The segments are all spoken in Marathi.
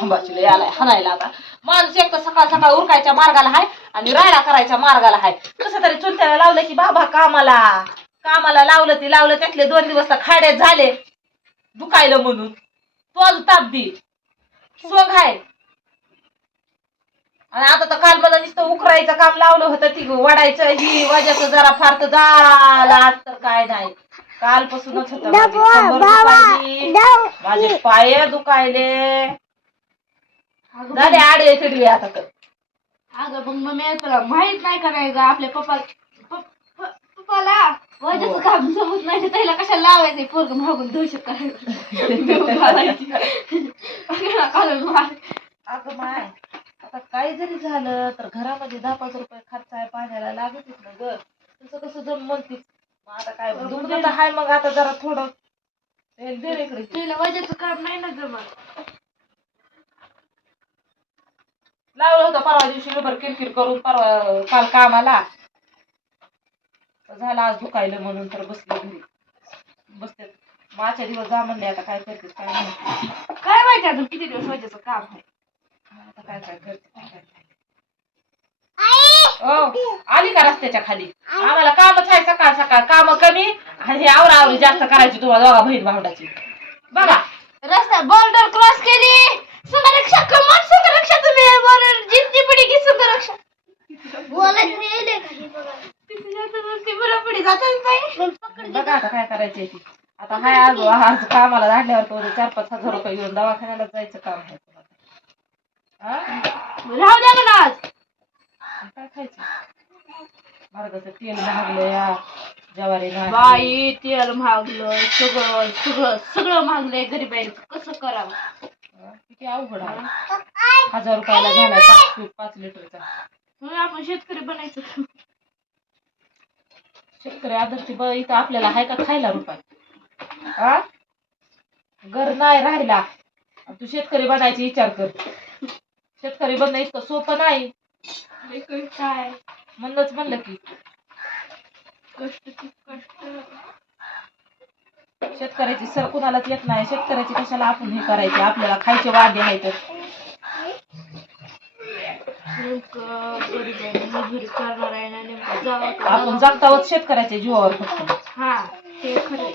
थांबाची लय आलाय हाणायला आता. माणूस एक तर सकाळ सकाळ उरकायच्या मार्गाला हाय आणि रायला करायच्या मार्गाला हाय. कसं तरी चुलत्याला लावलं की बाबा कामाला लावलं ती लावलं त्यातले 2 दिवस तर खाडे झाले दुखायलं म्हणून. तोच ताप दी सोंग हाय. आणि आता तर काल मला नुसतं उकरायचं काम लावलं होतं ती वाढायचं ही वाजायचं जरा फार तर झाला आज तर काय नाही. कालपासूनच होतं माझी कंबर दुखायली, माझे पाय दुखायले झाले आडवे तिडवे आता तर. अगं मग मम्मी तुला माहित नाही करायचं आपल्या पप्पाला वजाचं काम जमत नाही त्याला कशाला लावायचं पोरग मागून दहशत करायचं. अगं माय आता काही जरी झालं तर घरामध्ये 10-5 रुपये खर्च आहे पाण्याला लागतच ना ग. तसं कसं जम म्हणतीस. मग आता काय दुखणं तर हाय मग आता जरा थोडं दे इकडे. तिला वजाचं काम नाही ना जमत. लावलं होतं परवा दिवशी नंबर किरकिर करून काल कामाला झालं आज दुखायलं म्हणून तर बसले घरी बसते. मागच्या दिवस जा म्हणले आता काय करतेस काय नाही. काय माहिती अजून किती दिवस वजाचं काम आहे. आता काय करते आली का रस्त्याच्या खाली. आम्हाला कामच आहे सकाळ सकाळ काम कमी आणि हे आवरावरी जास्त करायची तुम्हाला दोघा बहीण भावडाची. बघा रस्ता बॉर्डर क्रॉस केली संगरक्षा कमान संगरक्षा तुम्ही बॉर्डर जितनी पडी की संगरक्षा बोलायचं नाही खाली बघा तिथे जातं ती बरं पडी जातच नाही. बघा आता काय करायचंय ती. आता हाय आज कामाला धाडल्यावर तो 4-5 हजार रुपये घेऊन दवाखान्याला जायचं काम आहे राहू द्या ना आज. काय खायचं मार्गाचं तेल महागलंय ज्वारी नाही बाई तेल महागलं सगळं महागलंय गरीबाईचं कसं करावं. किती अवघड आहे. 1000 रुपयाला झाला 5 लिटरचा. आपण शेतकरी बनायचं. शेतकरी आदर्शी इथं आपल्याला हाय का खायला रुपये घर नाही राहिला तू शेतकरी बनायचा विचार कर. शेतकरी बनणं इतकं सोपं नाही. काय म्हणलंच म्हणलं की कष्ट शेतकऱ्याची सर कुणालाच येत नाही. शेतकऱ्याची कशाला आपण हे करायचे आपल्याला खायचे वादे आहेत. मजुरी करणार आहे ना नेमकं आपण जगतावच शेतकऱ्याच्या जीवावर फक्त. हा ते खरं.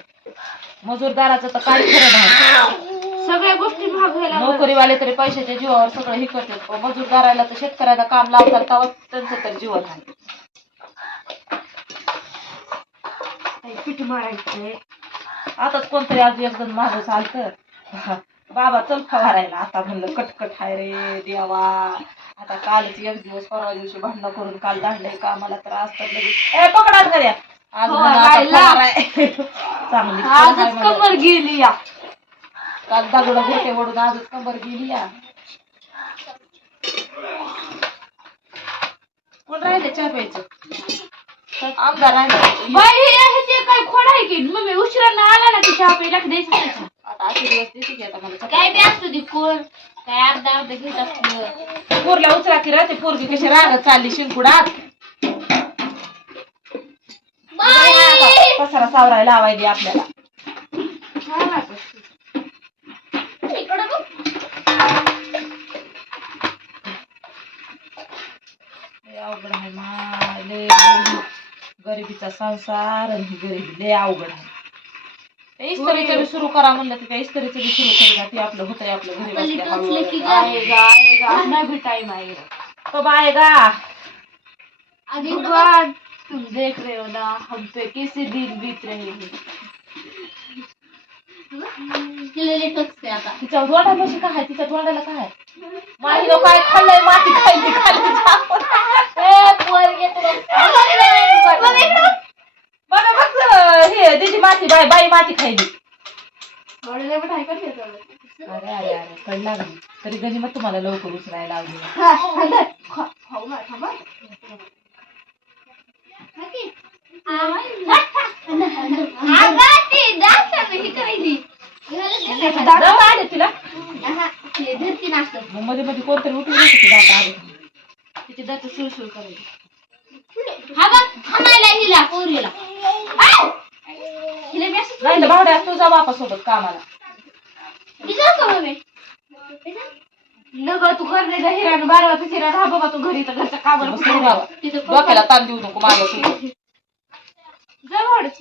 मजूरदाराचं तर काही खरं नाही. सगळ्या गोष्टी महाग व्हायला नोकरीवाले तरी पैशाच्या जीवावर सगळं हे करतात. मजूरदाराला तर शेतकऱ्याला काम लावतात तेव्हा त्यांचं तर जीवन आहे. पीठ मारायचंय आताच कोणतरी आज एकदम माझं चालतं बाबा चल फवारायला. आता म्हणलं कटकट हाय रे देवा. आता कालच एक दिवस परवा दिवशी भांडणं करून काल धाडलंय कामाला तर आज तर लगेच पकडाच घ्या आज चांगली आजच कंबर गेली या. काल दगड गोटे ओढून आजच कंबर गेली या. कोण राहिले चहा प्यायचं आमदार राहिले. बाई ह्याचे काय खोड आहे की मम्मी उशिरानं आला ना की चहा प्यायला द्यायचं. आता असे दिवस देते की आता मला काय बी असतो ती कोण काय अर्धा घेत असतं. पोरला उचला की राहते पोरगी कशी रागत चालली शिंकुडात. पसारा सावरायला लावायली आपल्याला. अवघड आहे मा लय गरिबीचा संसार आणि ही गरिबी लय अवघड आहे. इस्त्रीचं बी सुरू करा म्हणलं की त्या इस्त्रीचं बी सुरू करा ती आपलं होतंय आपलं घरी बसल्या टाइम आहे कब आएगा भगवान तुम देख रहे हो ना हम पे कैसे दिन बीत रहे हैं. तिच्या तोंडापाशी काय तिच्या तोंडाला काय माहिती काय खाल्लंय माती खाल्ली खाल्ली बघा फक्त हे तिची माती बाई माती खायली. अरे अरे अरे कळ लागली तरी गणिमत तुम्हाला लवकर उचलायला लावली. तिला मध्ये मध्ये कोणतरी उठून येते दात आले तिचे दात सुळसुळ करायची. नाही भावड्या तुझा बापासोबत कामाला नग तू करण्याचा हिरान बारवाचा हिरा हा बाबा तू घरी तर घरच्या कामाला बस कुठे बाबा. डोक्याला ताण देऊ नको माझ्या सोबत. जा वाढच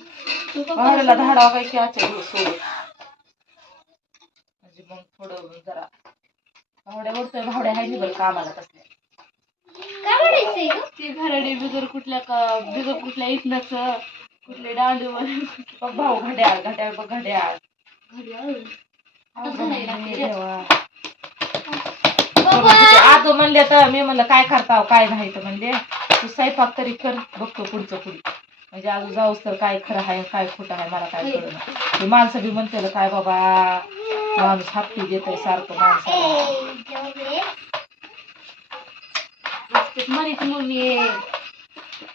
भाड्याला धाडावा काय की आजच्या दिवस सोबत म्हणजे मग थोडं जरा भावड्या ओढतोय. भावड्या हाय नि बरं कामाला तसल्या. काय म्हणायचंय ग? ते घराडे बिगर कुठल्या इथनच कुठले दांडू बघ भाऊ घड्याळ घड्याळ बघ घड्याळ. आज म्हणले तर मी म्हणलं काय करताव काय नाही तर म्हणले तू स्वयंपाक तरी कर बघतो पुढचं पुढे म्हणजे अजून जाऊस तर काय खरं आहे काय खोटं आहे मला काय कळलं. ते माणसं बी म्हणते काय बाबा माणूस हापटी देतोय सारखं माणसाला. मम्मी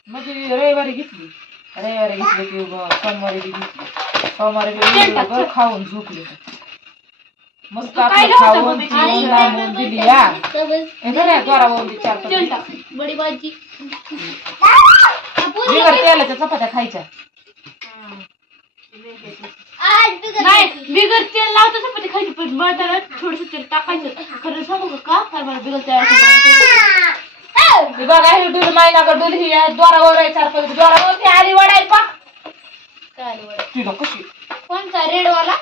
म्हणजे रविवारी घेतली की सोमवारी बी घेतली. सोमवारी बी खाऊन झोपली मस्त आपलं खाऊन पिऊन लांबून दिली या द्वारावरून 4-5 बडी भाजी बिगर तेलाच्या चपात्या खायच्या. नाही बिगर तेल लावतो चपाती खायची पण मळताना थोडस तेल टाकायचं. खरं सांगू का काय मला बिगर तेल बघा हे डुल मायना का डुल ही द्वारावर 4-5 द्वारावर आली वडाय पा काय तिला कशी कोणता रेडवाला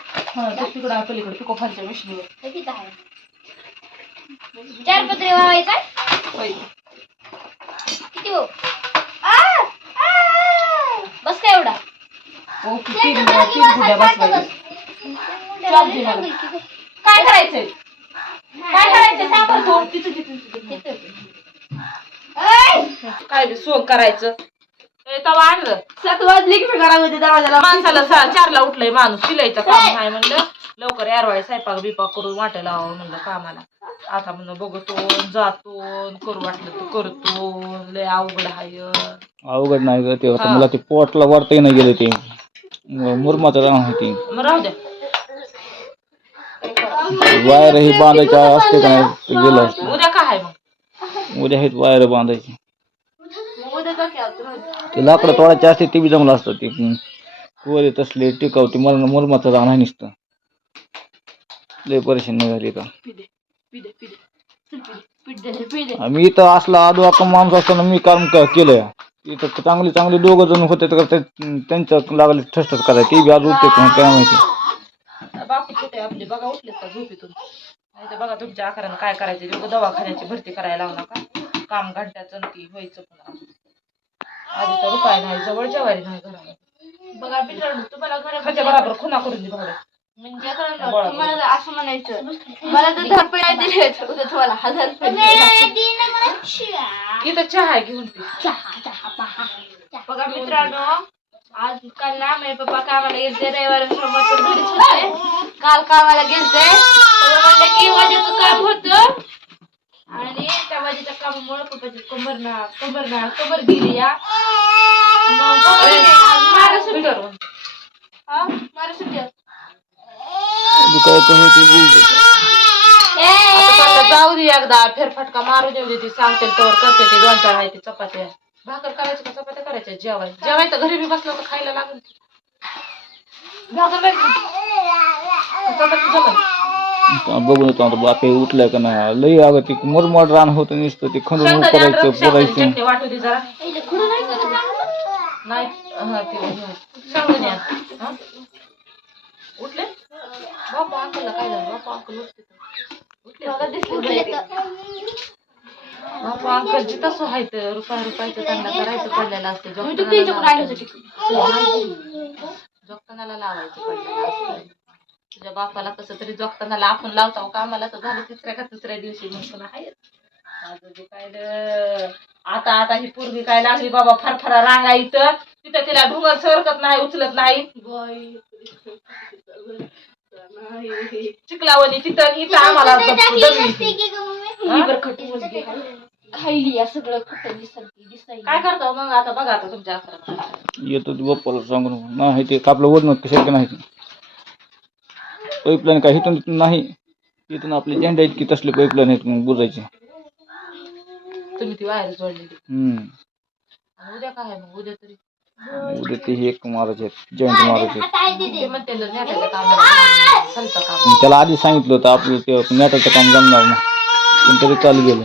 तिकडं पलीकडे पिको खालच्या मशीनीवर किती आहे 4 पत्रे वावायचा किती हो बस काय एवढा तीन गुड्या बसवायच्या. काय करायचंय सांग तू. काय बी सोंग करायचं तवा आणलं 7 वाजले की मी घरामध्ये दरवाजाला माणसाला 4ला उठलंय माणूस शिलाईचं काम नाही म्हणलं लवकर यारवाळी स्वयंपाक बिपाक करून वाटे लावावं म्हणलं कामाला. आता म्हणलं बघतो जातो करू वाटलं तर करतो. लय अवघड हाय अवघड नाही ग ते मला ते पोटला वरता नाही गेले ते मुरमाचं रान होती. मग राहू द्या वायर ही बांधायच्या असते का नाही ते गेलं असतं. उद्या काय आहे मग उद्या हेच वायर बांधायची उद्या ते लाकडं तोडायचे असते ते बी जमलं असतं. ते कोरे तसले टिकावते मला मुरमाचं रान आहे नुसतं लय परेशानी झाली का. मी इथं असला आदू अक्का माणूस असताना मी काम केलं इथं चांगले 2 जण होते तर त्यांचं लागले ठसठस करायचं ते बी आज उठते काय माहिती. बापू कुठे आपले बघा उठलेत का झोपेतून नाही तर बघा तुमच्या आकारानं काय करायचं दवाखान्याची भरती करायला लावू नका. काम घंट्याचं ती व्हायचं पुन्हा आधी तर रुपये नाही जवळ जेवारी नाही घरामध्ये. बघा मित्रांनो तुम्हाला खाच्या बरोबर खुना करून दे भावड्या. म्हणजे तुम्हाला असं म्हणायचं मला जर 10 रुपये दिले तर उद्या तुम्हाला 1000 रुपये इथं चहा घेऊन पी. बघा मित्रांनो आज काल ना माझे पप्पा कामाला गेलते रविवार सोमवार घरीच होते. काल कामाला गेलते म्हणलं की वाजेचं काम होतं आणि त्या वाजेच्या कामामुळे पप्पाची कंबर गेली या मारा सुट्टीवर मारा सुट्टीवर जाऊ दे एकदा फेरफटका मारू देऊ दे ती सांगते तर करते ते 2-4 आहे ते चपात्या भाकर करायची का चपात्या करायच्या जेवायचं घरी बी बसलं तर खायला लागेल. भाकर चपाती जमल बघून येतो आता बापे उठलाय का नाही लई अगं ते मुरमाड रान होतं नुसतं ते खंडून करायचं पुरायचं वाटू दे जरा नाही उठले बापा अंकलला काय झालं. बापा अंकल उठले बापा अंकलची तसं व्हायचं रुपयाचं त्यांना करायचं पडलेलं असतं जोगतानाला लावायचं पडलेलं असतं. तुझ्या बापाला कसं तरी जोगतानाला आपण लावतो कामाला तर झालं 3ऱ्या का 4थ्या दिवशी मग पुन्हा आहे माझं काय आता ही पूर्वी काय लागली बाबा फरफरा रांगायचं तिथं तिला ढुंगर सरकत नाही उचलत नाही चिखलावणी तिथं इथं आम्हाला खायली सगळं खट्ट दिसायला काय करतो मग आता बघा आता तुमच्या आकारात येतो बाप्पाला सांगून नाही ते आपलं वडणं शक्य नाही. पाईपलाईन काय इथून नाही इथून आपले झेंडा इतकी तसले पाईपलाईन आहेत मग बुजायचे तुम्ही ती वायर जोडलेली. उद्या काय आहे मग उद्या ते एक मारायचे जॉईंट मारायचे त्याला आधी सांगितलं होतं आपलं ते नेटाचं काम जमणार नाही पण तरी काल गेलं